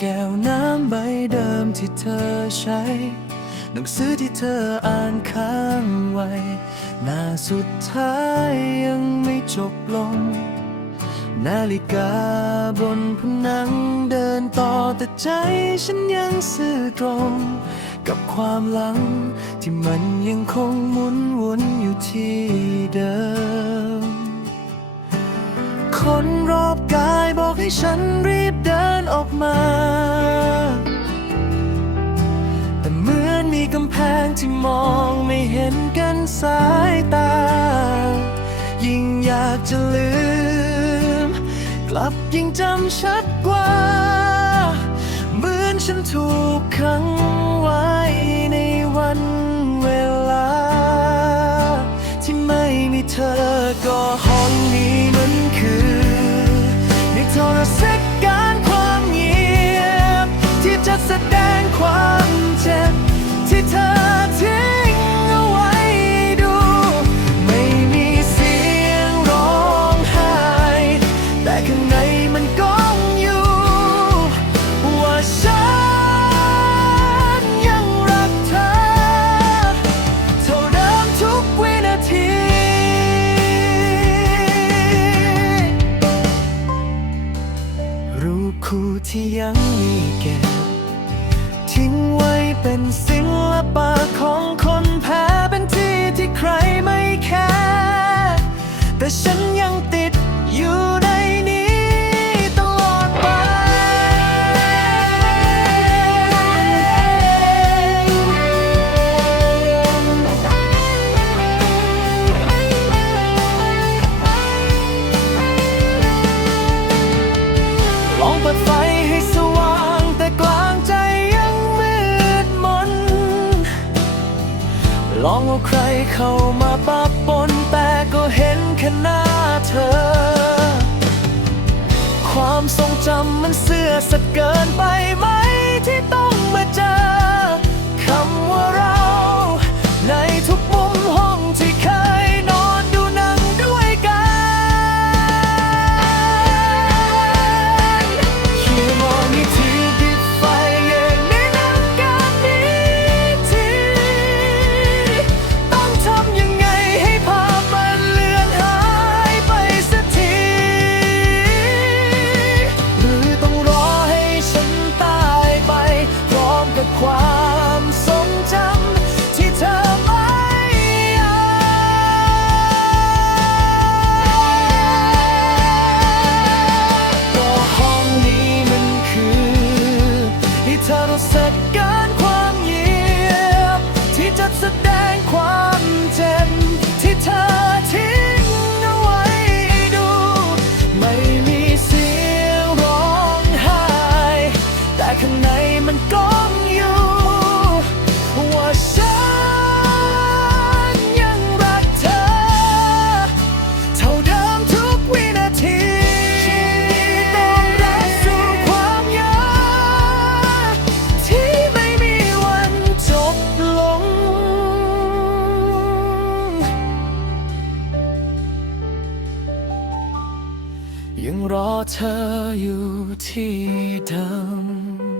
แก้วน้ำใบเดิมที่เธอใช้ หนังสือที่เธออ่านค้างไว้หน้าสุดท้ายยังไม่จบลง นาฬิกาบนผนังเดินต่อแต่ใจฉันยังซื่อตรง กับความหลังที่มันยังคงหมุนวนอยู่ที่เดิม คนรอบกาย ให้ฉันรีบเดินออกมา แต่เหมือนมีกำแพงที่มองไม่เห็นกันสายตา ยิ่งอยากจะลืม กลับยิ่งจำชัดกว่า เหมือนฉันถูกขัง ในโเก็บ ทิ้งไว้เป็นศิลปะของคนแพ้เป็นที่ที่ใครไม่แคร์แต่ฉัน ลองเอาใครเข้ามาปะปนแต่ก็เห็นแค่หน้าเธอ ความทรงจำมันเสื่อสัดเกินไป ที่เยังรอเธออยู่ที่เดิม